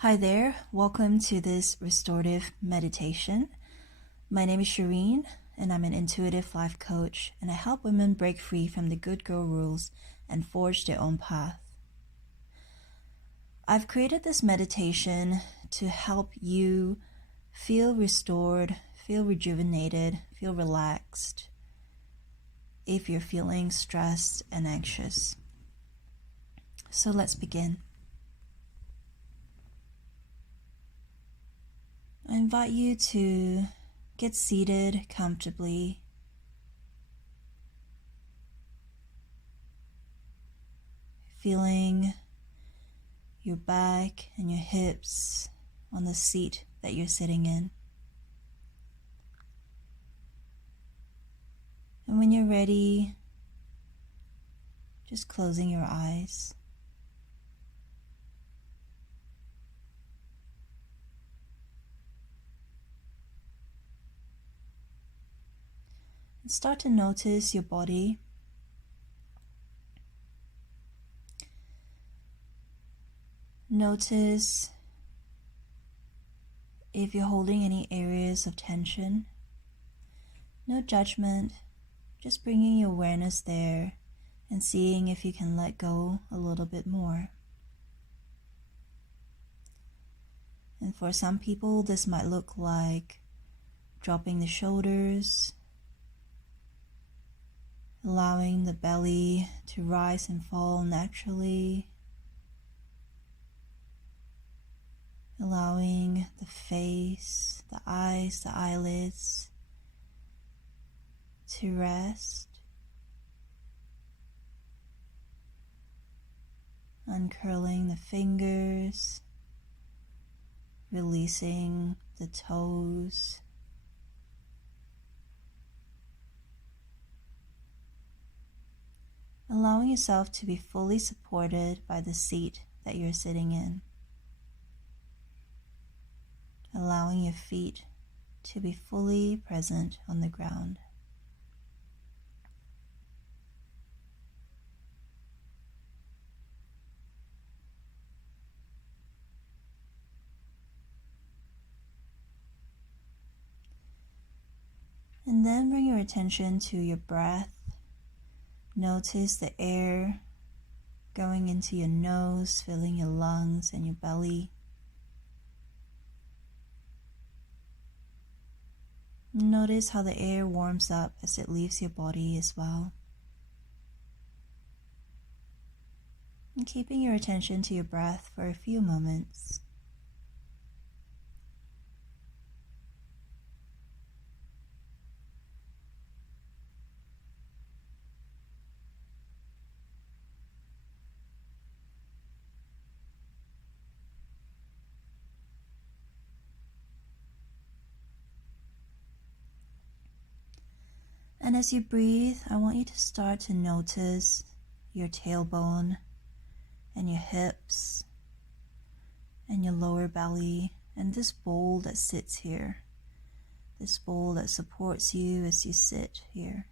Hi there, welcome to this restorative meditation. My name is Sharin, and I'm an intuitive life coach, and I help women break free from the good girl rules and forge their own path. I've created this meditation to help you feel restored, feel rejuvenated, feel relaxed if you're feeling stressed and anxious. So let's begin. I invite you to get seated comfortably. Feeling your back and your hips on the seat that you're sitting in. And when you're ready, just closing your eyes. And start to notice your body. Notice if you're holding any areas of tension. No judgment, just bringing your awareness there and seeing if you can let go a little bit more. And for some people, this might look like dropping the shoulders, allowing the belly to rise and fall naturally, allowing the face, the eyes, the eyelids to rest, uncurling the fingers, releasing the toes, allowing yourself to be fully supported by the seat that you're sitting in, allowing your feet to be fully present on the ground. And then bring your attention to your breath. Notice the air going into your nose, filling your lungs and your belly. Notice how the air warms up as it leaves your body as well. And keeping your attention to your breath for a few moments. And as you breathe, I want you to start to notice your tailbone and your hips and your lower belly and this bowl that sits here, this bowl that supports you as you sit here.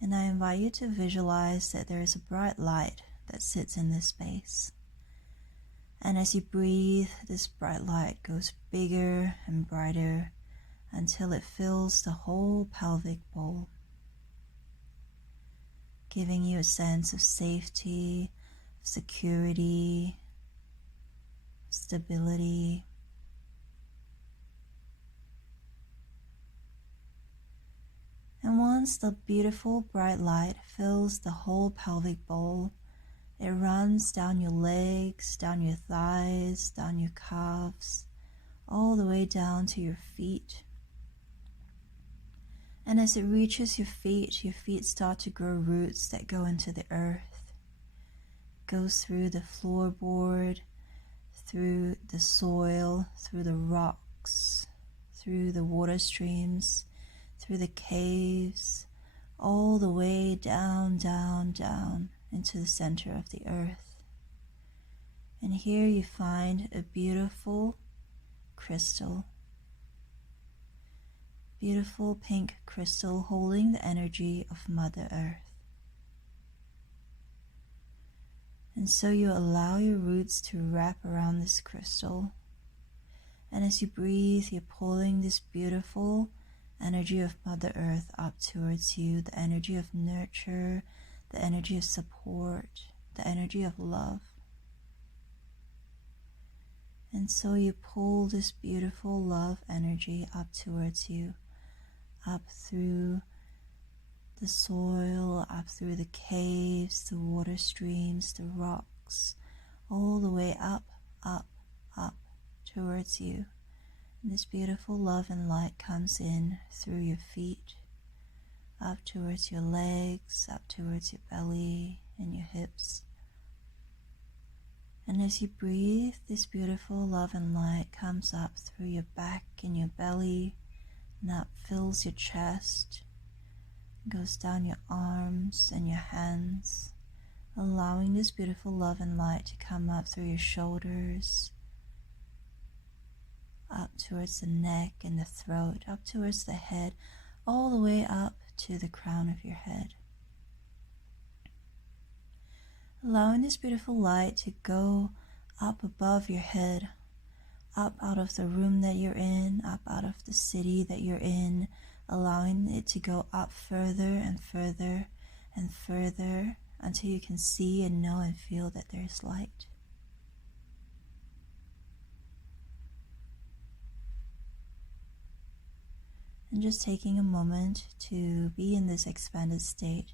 And I invite you to visualize that there is a bright light that sits in this space. And as you breathe, this bright light goes bigger and brighter until it fills the whole pelvic bowl, giving you a sense of safety, security, stability. And once the beautiful bright light fills the whole pelvic bowl, it runs down your legs, down your thighs, down your calves, all the way down to your feet. And as it reaches your feet start to grow roots that go into the earth. It goes through the floorboard, through the soil, through the rocks, through the water streams, through the caves, all the way down, down, down into the center of the earth. And here you find a beautiful crystal. Beautiful pink crystal holding the energy of Mother Earth. And so you allow your roots to wrap around this crystal. And as you breathe, you're pulling this beautiful energy of Mother Earth up towards you, the energy of nurture, the energy of support, the energy of love. And so you pull this beautiful love energy up towards you, up through the soil, up through the caves, the water streams, the rocks, all the way up, up, up towards you. And this beautiful love and light comes in through your feet, up towards your legs, up towards your belly and your hips. And as you breathe, this beautiful love and light comes up through your back and your belly, and that fills your chest, goes down your arms and your hands, allowing this beautiful love and light to come up through your shoulders, up towards the neck and the throat, up towards the head, all the way up to the crown of your head. Allowing this beautiful light to go up above your head, up out of the room that you're in, up out of the city that you're in, allowing it to go up further and further and further until you can see and know and feel that there's light. And just taking a moment to be in this expanded state,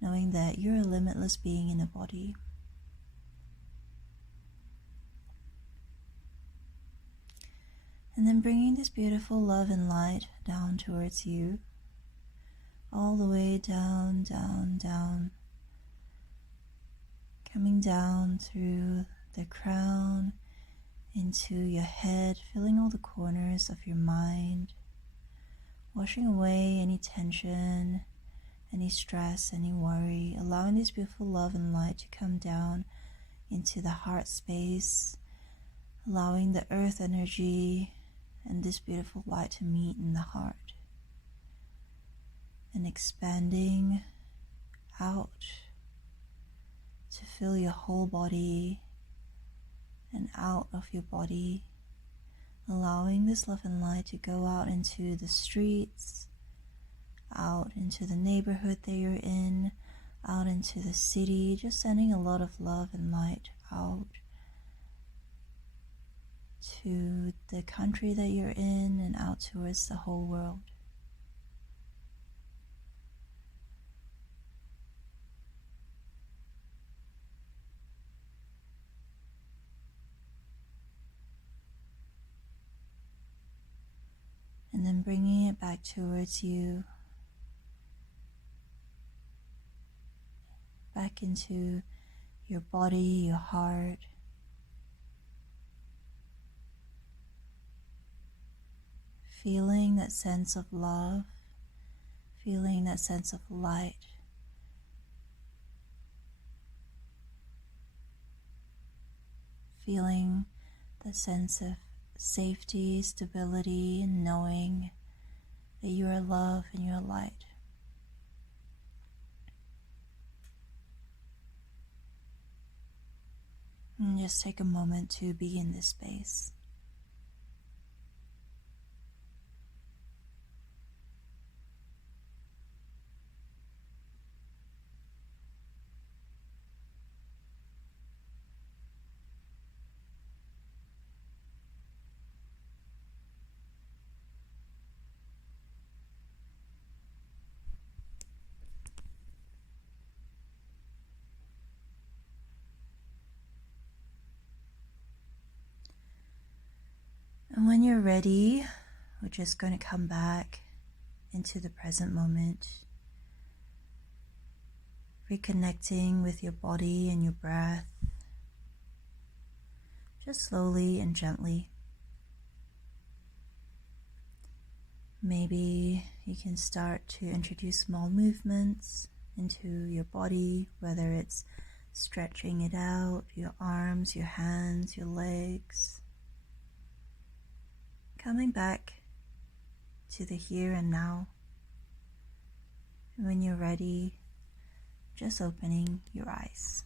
knowing that you're a limitless being in a body. And then bringing this beautiful love and light down towards you, all the way down, down, down, coming down through the crown into your head, filling all the corners of your mind, washing away any tension, any stress, any worry, allowing this beautiful love and light to come down into the heart space, allowing the earth energy and this beautiful light to meet in the heart, and expanding out to fill your whole body and out of your body, allowing this love and light to go out into the streets, out into the neighborhood that you're in, out into the city, just sending a lot of love and light out to the country that you're in and out towards the whole world. And then bringing it back towards you, back into your body, your heart, feeling that sense of love, feeling that sense of light, feeling the sense of safety, stability, and knowing that you are love and you are light. And just take a moment to be in this space. And when you're ready, we're just going to come back into the present moment, reconnecting with your body and your breath, just slowly and gently. Maybe you can start to introduce small movements into your body, whether it's stretching it out, your arms, your hands, your legs. Coming back to the here and now. And when you're ready, just opening your eyes.